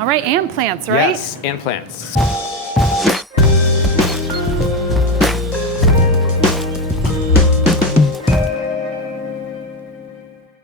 All right, ant plants, right? Yes, ant plants.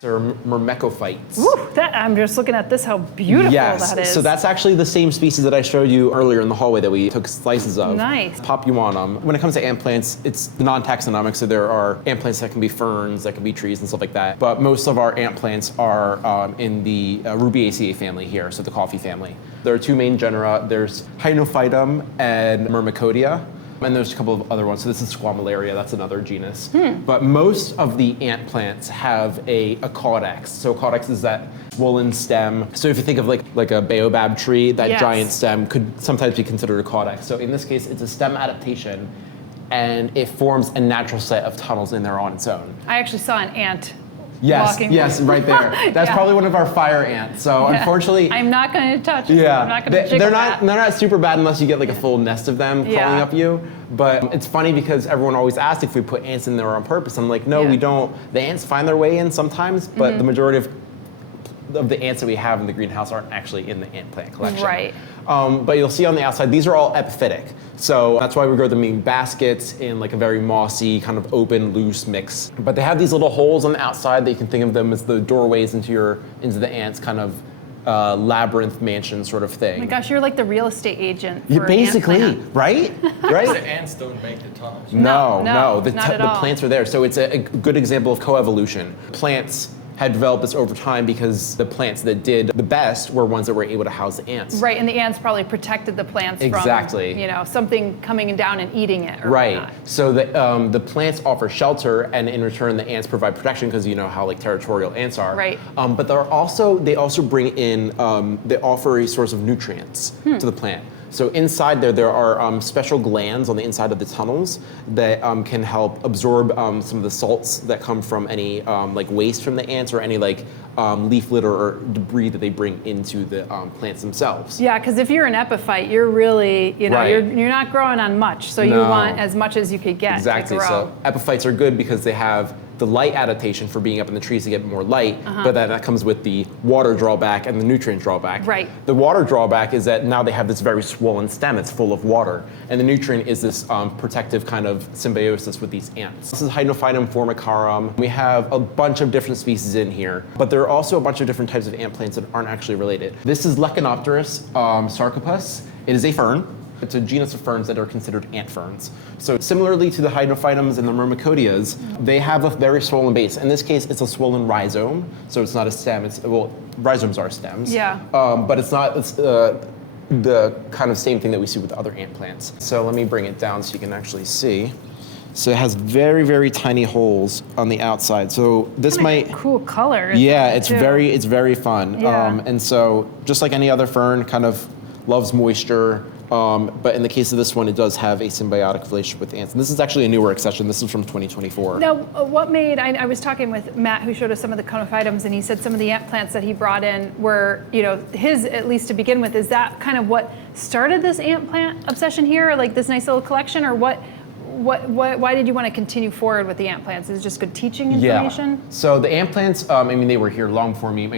They're myrmecophytes. Woo, I'm just looking at this, how beautiful that is. So that's actually the same species that I showed you earlier in the hallway that we took slices of. Nice. Pop you on them. When it comes to ant plants, it's non-taxonomic, so there are ant plants that can be ferns, that can be trees and stuff like that. But most of our ant plants are in the Rubiaceae family here, so the coffee family. There are two main genera. There's Hynophytum and Myrmecodia. And there's a couple of other ones. So this is Squamularia, that's another genus. But most of the ant plants have a caudex. So caudex is that swollen stem. So if you think of like a baobab tree, that giant stem could sometimes be considered a caudex. So in this case, it's a stem adaptation, and it forms a natural set of tunnels in there on its own. I actually saw an ant walking. Yes, right there. That's probably one of our fire ants. So unfortunately, I'm not going to touch it. Yeah, I'm not going to jiggle they're not super bad unless you get like a full nest of them crawling up you. But it's funny because everyone always asks if we put ants in there on purpose. I'm like, no, we don't. The ants find their way in sometimes, but the majority of the ants that we have in the greenhouse aren't actually in the ant plant collection. Right. But you'll see on the outside, these are all epiphytic. So that's why we grow them in baskets in like a very mossy, kind of open, loose mix. But they have these little holes on the outside that you can think of them as the doorways into the ants kind of labyrinth mansion sort of thing. Oh my gosh, you're like the real estate agent for basically, ant plant. right? Right? The ants don't make the tunnels. No, The not at all. plants are there. So it's a good example of coevolution. Plants had developed this over time because the plants that did the best were ones that were able to house the ants. Right, and the ants probably protected the plants from, something coming down and eating it. Or whatnot. So the plants offer shelter, and in return, the ants provide protection because you know how like territorial ants are. Right. But they also bring in, they offer a source of nutrients to the plant. So inside there are special glands on the inside of the tunnels that can help absorb some of the salts that come from any like waste from the ants or any like leaf litter or debris that they bring into the plants themselves. Yeah, because if you're an epiphyte, you're really, you're not growing on much, so you want as much as you could get Exactly. to grow. So epiphytes are good because they have the light adaptation for being up in the trees to get more light, but then that comes with the water drawback and the nutrient drawback. Right. The water drawback is that now they have this very swollen stem, it's full of water, and the nutrient is this protective kind of symbiosis with these ants. This is Hynophytum formicarum. We have a bunch of different species in here, but there are also a bunch of different types of ant plants that aren't actually related. This is Lechinopterus sarcopus. It is a fern. It's a genus of ferns that are considered ant ferns. So similarly to the Hynophytums and the Myrmecodias, they have a very swollen base. In this case, it's a swollen rhizome, so it's not a stem. Rhizomes are stems. Yeah. But it's not the kind of same thing that we see with other ant plants. So let me bring it down so you can actually see. So it has very, very tiny holes on the outside. So this might cool color. Yeah, it's very fun. Yeah. And so just like any other fern, kind of loves moisture. But in the case of this one, it does have a symbiotic relationship with ants. And this is actually a newer accession. This is from 2024. Now, what made, I was talking with Matt, who showed us some of the conophytums, and he said some of the ant plants that he brought in were, his, at least to begin with, is that kind of what started this ant plant obsession here, or like this nice little collection, or why did you want to continue forward with the ant plants? Is it just good teaching information? Yeah. So the ant plants, they were here long before me.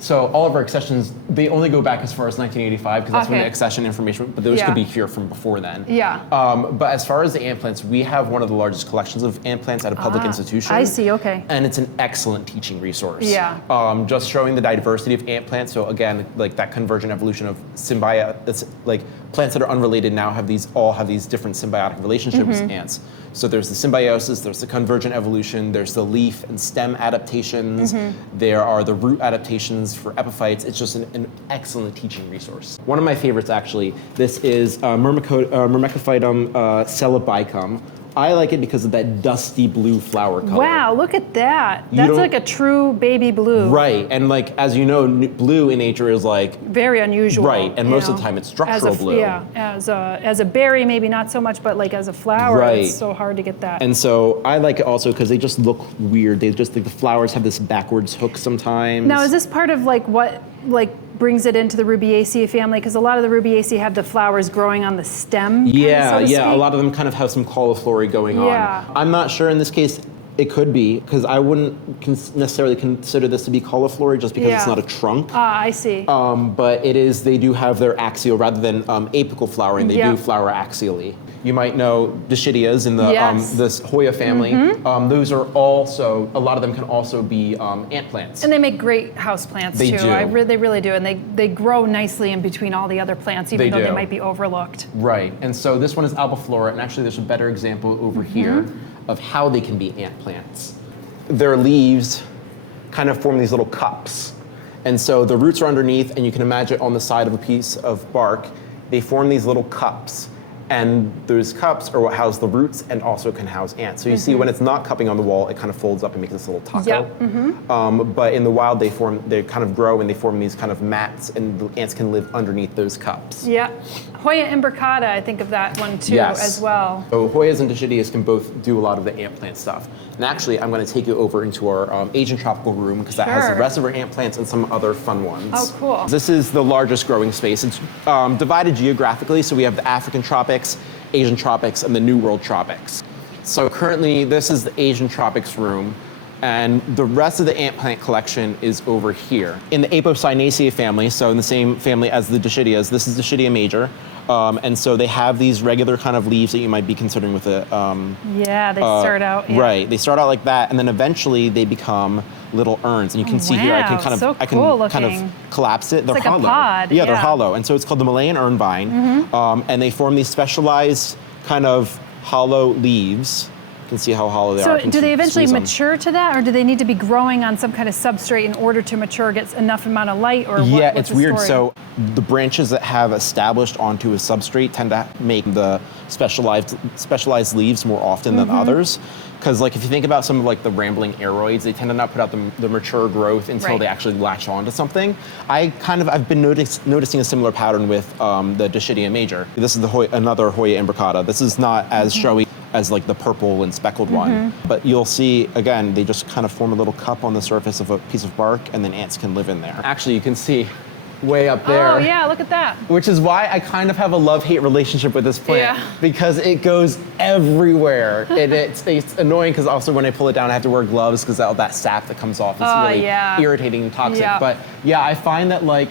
So all of our accessions, they only go back as far as 1985 because that's when the accession information, but those could be here from before then. Yeah. But as far as the ant plants, we have one of the largest collections of ant plants at a public institution. I see, okay. And it's an excellent teaching resource. Yeah. Just showing the diversity of ant plants. So again, like that convergent evolution of symbiotic, like plants that are unrelated now all have these different symbiotic relationships with ants. So there's the symbiosis, there's the convergent evolution, there's the leaf and stem adaptations, there are the root adaptations for epiphytes. It's just an excellent teaching resource. One of my favorites actually, this is Myrmecophytum celebicum. I like it because of that dusty blue flower color. Wow, look at that. That's like a true baby blue. Right, and like, as you know, blue in nature is like... very unusual. Right, and most of the time it's structural blue. Yeah, as a berry, maybe not so much, but like as a flower, it's so hard to get that. And so I like it also because they just look weird. They just, like, the flowers have this backwards hook sometimes. Now, is this part of like what, brings it into the Rubiaceae family? Because a lot of the Rubiaceae have the flowers growing on the stem. Yeah, so to speak. A lot of them kind of have some cauliflory going on. I'm not sure in this case. It could be, because I wouldn't necessarily consider this to be cauliflory just because it's Yeah. not a trunk. Ah, I see. But it is, they do have their axial, rather than apical flowering, they Yeah. do flower axially. You might know Dischidias in the Yes. this Hoya family. Those are also, a lot of them can also be ant plants. And they make great house plants They too. do. They really do, and they grow nicely in between all the other plants, even They though they do. might be overlooked. Right, and so this one is albiflora, and actually there's a better example over here of how they can be ant plants. Their leaves kind of form these little cups. And so the roots are underneath, and you can imagine on the side of a piece of bark, they form these little cups. And those cups are what house the roots and also can house ants. So you see when it's not cupping on the wall, it kind of folds up and makes this little taco. Yep. But in the wild, they kind of grow and they form these kind of mats, and the ants can live underneath those cups. Yeah. Hoya imbricata, I think of that one too Yes. as well. So Hoyas and Dischidias can both do a lot of the ant plant stuff. And actually, I'm going to take you over into our Asian tropical room, because that has the Sure. rest of our ant plants and some other fun ones. Oh, cool. This is the largest growing space. It's divided geographically, so we have the African tropics, Asian tropics, and the New World tropics. So currently, this is the Asian tropics room, and the rest of the ant plant collection is over here. In the Apocynaceae family, so in the same family as the Dischidias, this is Dischidia major. And so they have these regular kind of leaves that you might be considering with a Yeah, they start out. Yeah. right. They start out like that, and then eventually they become little urns. And you can see here, I can Wow, kind of, so I can cool kind of looking. collapse it. They're like a hollow. pod, Yeah, they're yeah. hollow, and so it's called the Malayan ern vine. And they form these specialized kind of hollow leaves. You can see how hollow they are. So I can do they eventually squeeze them. mature to that, or do they need to be growing on some kind of substrate in order to mature, get enough amount of light, or what, Yeah, what's it's the weird. story? So the branches that have established onto a substrate tend to make the specialized leaves more often than others. Because like if you think about some of like the rambling aroids, they tend to not put out the mature growth until Right. they actually latch onto something. I've been noticing a similar pattern with the Dischidia major. This is another Hoya imbricata. This is not as showy as like the purple and speckled one, but you'll see again they just kind of form a little cup on the surface of a piece of bark, and then ants can live in there. Actually, you can see way up there. Oh yeah, look at that. Which is why I kind of have a love-hate relationship with this plant, Yeah. because it goes everywhere. And it's annoying because also when I pull it down, I have to wear gloves because all that sap that comes off is really yeah. irritating and toxic. Yeah. But yeah, I find that like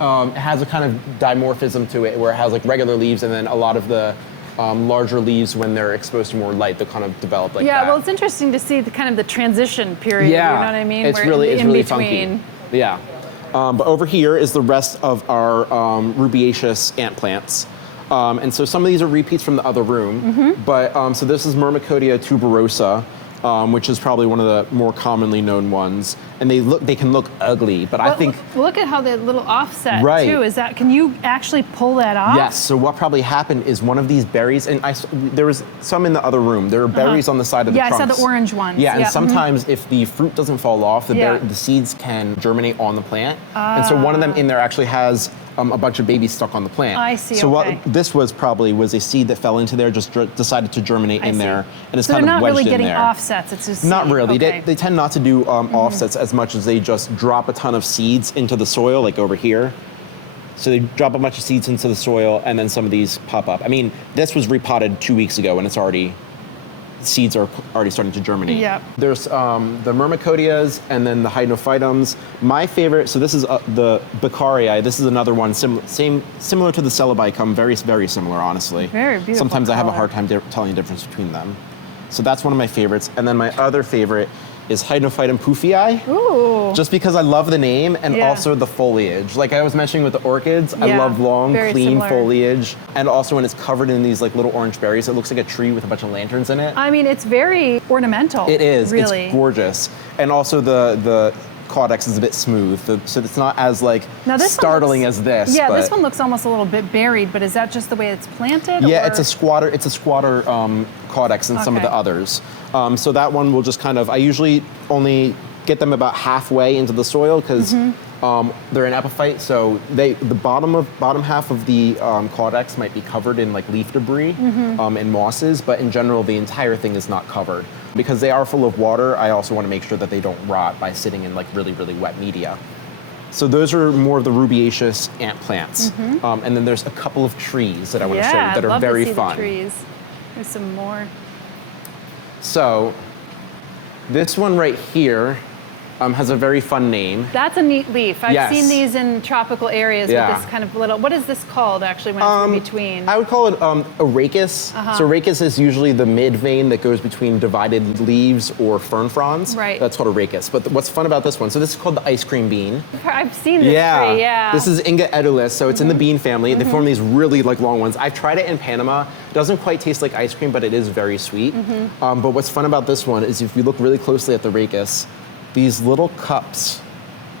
it has a kind of dimorphism to it, where it has like regular leaves, and then a lot of the larger leaves, when they're exposed to more light, they'll kind of develop like that. Yeah, well, it's interesting to see the kind of the transition period. Yeah, You know what I mean? it's Where really in really between. funky. Yeah. But over here is the rest of our rubiaceous ant plants. And so some of these are repeats from the other room. But so this is Myrmecodia tuberosa, which is probably one of the more commonly known ones. And they can look ugly, but I Well, think look at how the little offset Right. too. Is that? Can you actually pull that off? yes. So what probably happened is one of these berries, and there was some in the other room. There are berries on the side of the Yeah, I saw trunks. the orange ones. Yeah, and Yeah, sometimes if the fruit doesn't fall off, Yeah. the seeds can germinate on the plant. And so one of them in there actually has a bunch of babies stuck on the plant. I see, So okay. what this was a seed that fell into there, just decided to germinate I in see. there, and it's So kind they're of not wedged really in getting there. offsets. It's just Not seed. really. Okay. They tend not to do offsets as much as they just drop a ton of seeds into the soil, like over here. So they drop a bunch of seeds into the soil, and then some of these pop up. I mean, this was repotted 2 weeks ago, and seeds are already starting to germinate. Yep. There's the Myrmecodias and then the Hydnophytums. My favorite, so this is the Beccarii. This is another one similar to the Celebicum, very, very similar, honestly. Very beautiful Sometimes I have a color. hard time telling the difference between them. So that's one of my favorites. And then my other favorite is Hydnophytum puffii. Ooh. Just because I love the name and Yeah. also the foliage. Like I was mentioning with the orchids, I Yeah, love long, very clean similar. foliage. And also when it's covered in these like little orange berries, it looks like a tree with a bunch of lanterns in it. I mean, it's very ornamental. It is. Really. It's gorgeous. And also the caudex is a bit smooth, so it's not as like Now this one startling looks- as this. Yeah, but this one looks almost a little bit buried, but is that just the way it's planted? Yeah, or? it's a squatter. It's a squatter caudex in some of Okay. the others. So that one will just kind of. I usually only get them about halfway into the soil because they're an epiphyte. So the bottom half of the caudex might be covered in like leaf debris and mosses, but in general the entire thing is not covered. Because they are full of water, I also want to make sure that they don't rot by sitting in like really, really wet media. So those are more of the rubiaceous ant plants. And then there's a couple of trees that I want to show you that I'd are love very to see fun. The trees. There's some more. So This one right here has a very fun name. That's a neat leaf. I've Yes. seen these in tropical areas Yeah. with this kind of little, what is this called actually when it's in between? I would call it a rachis. So rachis is usually the mid vein that goes between divided leaves or fern fronds. Right. That's called a rachis. But what's fun about this one, so this is called the ice cream bean. I've seen this tree, yeah. This is Inga edulis, so it's in the bean family. They form these really like long ones. I've tried it in Panama. It doesn't quite taste like ice cream, but it is very sweet. But what's fun about this one is if you look really closely at the rachis, these little cups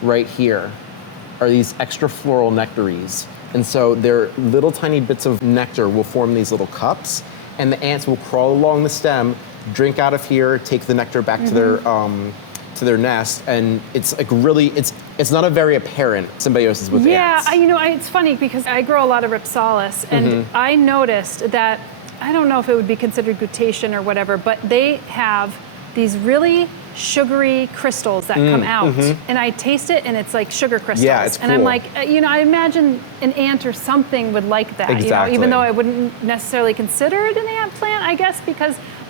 right here are these extra floral nectaries. And so they're little tiny bits of nectar will form these little cups, and the ants will crawl along the stem, drink out of here, take the nectar back to their nest, and it's like really, it's not a very apparent symbiosis with ants. Yeah, it's funny because I grow a lot of Ripsalis, and I noticed that, I don't know if it would be considered glutation or whatever, but they have these really sugary crystals that come out, and I taste it, and it's like sugar crystals. Yeah, it's and I'm cool. like, I imagine an ant or something would like that. Exactly. Even though I wouldn't necessarily consider it an ant plant, I guess,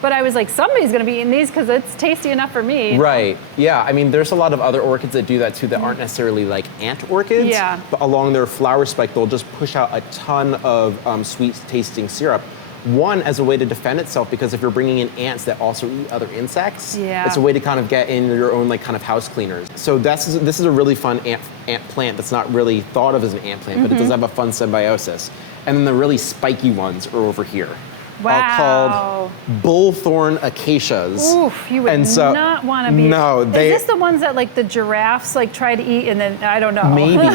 but I was like, somebody's going to be eating these because it's tasty enough for me. you know? Right. Yeah. I mean, there's a lot of other orchids that do that too that aren't necessarily like ant orchids. Yeah. But along their flower spike, they'll just push out a ton of sweet tasting syrup. One, as a way to defend itself, because if you're bringing in ants that also eat other insects, it's a way to kind of get in your own like kind of house cleaners. So this is a really fun ant plant that's not really thought of as an ant plant, but it does have a fun symbiosis. And then the really spiky ones are over here. Wow. Called bullthorn acacias. Oof, you would And not want to be. No, Is this the ones that like the giraffes like try to eat and then I don't know. Maybe.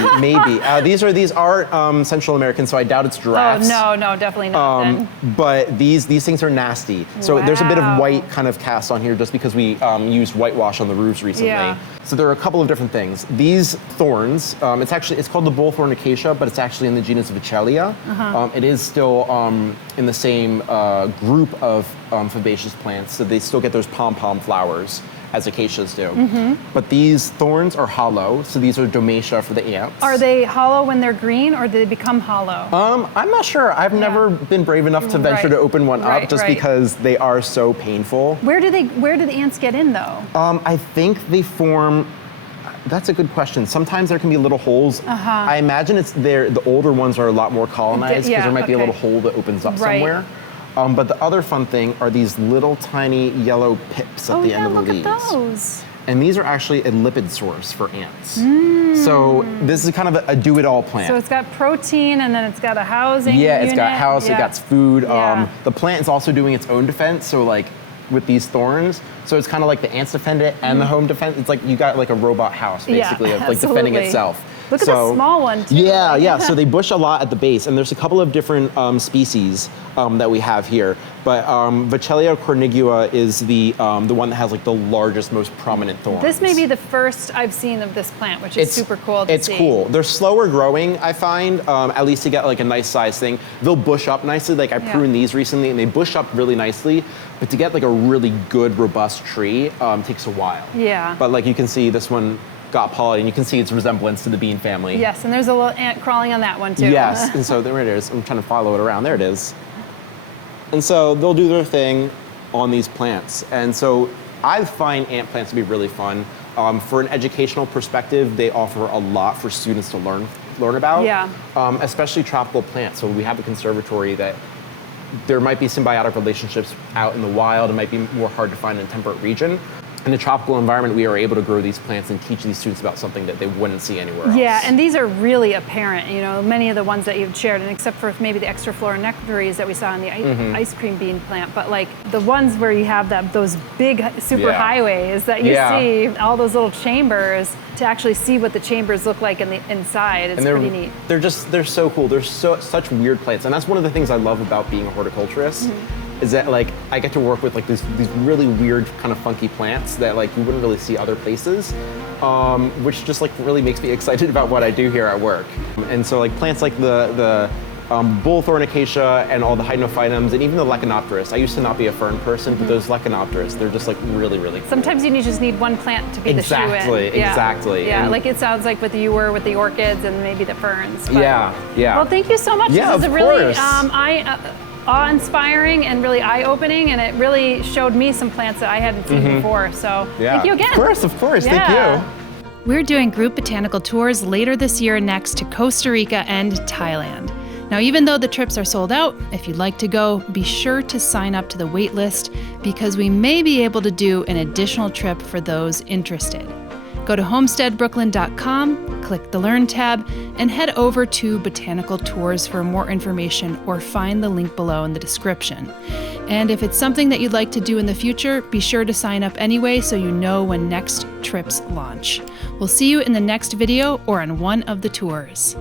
These are Central American, so I doubt it's giraffes. Oh no, definitely not. Then. But these things are nasty. So there's a bit of Wow. white kind of cast on here just because we used whitewash on the roofs recently. Yeah. So there are a couple of different things. These thorns, it's called the bullthorn acacia, but it's actually in the genus Vichelia. It is still in the same group of fabaceous plants, so they still get those pom-pom flowers as acacias do. But these thorns are hollow, so these are domatia for the ants. Are they hollow when they're green, or do they become hollow? I'm not sure. I've never been brave enough to venture to open one up just because they are so painful. Where do the ants get in though? I think they form. That's a good question. Sometimes there can be little holes. I imagine it's there. The older ones are a lot more colonized because there might be a little hole that opens up somewhere. But the other fun thing are these little tiny yellow pips at the end of the leaves. Look at those. And these are actually a lipid source for ants. So this is kind of a do-it-all plant. So it's got protein and then it's got a housing unit. It's got house, it got food. Yeah. The plant is also doing its own defense. So like with these thorns, so it's kind of like the ants defend it and the home defense. It's like you got like a robot house basically of like defending itself. Look at the small one too. Yeah. So they bush a lot at the base, and there's a couple of different species that we have here. But Vichelia cornigua is the one that has like the largest, most prominent thorns. This may be the first I've seen of this plant, which is super cool to see. It's cool. They're slower growing, I find, at least to get like a nice size thing. They'll bush up nicely. Like I pruned these recently, and they bush up really nicely. But to get like a really good, robust tree takes a while. Yeah. But like you can see, this one got pollinated, and you can see its resemblance to the bean family. Yes, and there's a little ant crawling on that one too. Yes, and so there it is. I'm trying to follow it around. There it is. And so they'll do their thing on these plants. And so I find ant plants to be really fun. For an educational perspective, they offer a lot for students to learn about. Yeah. Especially tropical plants. So we have a conservatory that there might be symbiotic relationships out in the wild. It might be more hard to find in a temperate region. In a tropical environment, we are able to grow these plants and teach these students about something that they wouldn't see anywhere else. Yeah, and these are really apparent, many of the ones that you've shared, and except for maybe the extra flora nectaries that we saw in the ice cream bean plant, but like the ones where you have those big super highways that you see, all those little chambers, to actually see what the chambers look like in the inside, it's pretty neat. They're so cool. They're such weird plants, and that's one of the things I love about being a horticulturist. Is that like I get to work with like these really weird kind of funky plants that like you wouldn't really see other places, which just like really makes me excited about what I do here at work. And so like plants like the bullthorn acacia and all the hypnophytums and even the lechinopterus. I used to not be a fern person, but those lechinopterus, they're just like really, really cool. Sometimes you just need one plant to be the shoe-in. Exactly. Yeah, And like it sounds like with you were with the orchids and maybe the ferns. But, yeah. Well, thank you so much. Yeah, This is of a really, course. awe-inspiring and really eye-opening, and it really showed me some plants that I hadn't seen before. So thank you again. Of course, Yeah. thank you. We're doing group botanical tours later this year next to Costa Rica and Thailand. Now, even though the trips are sold out, if you'd like to go, be sure to sign up to the wait list because we may be able to do an additional trip for those interested. Go to homesteadbrooklyn.com, click the Learn tab, and head over to Botanical Tours for more information or find the link below in the description. And if it's something that you'd like to do in the future, be sure to sign up anyway so you know when next trips launch. We'll see you in the next video or on one of the tours.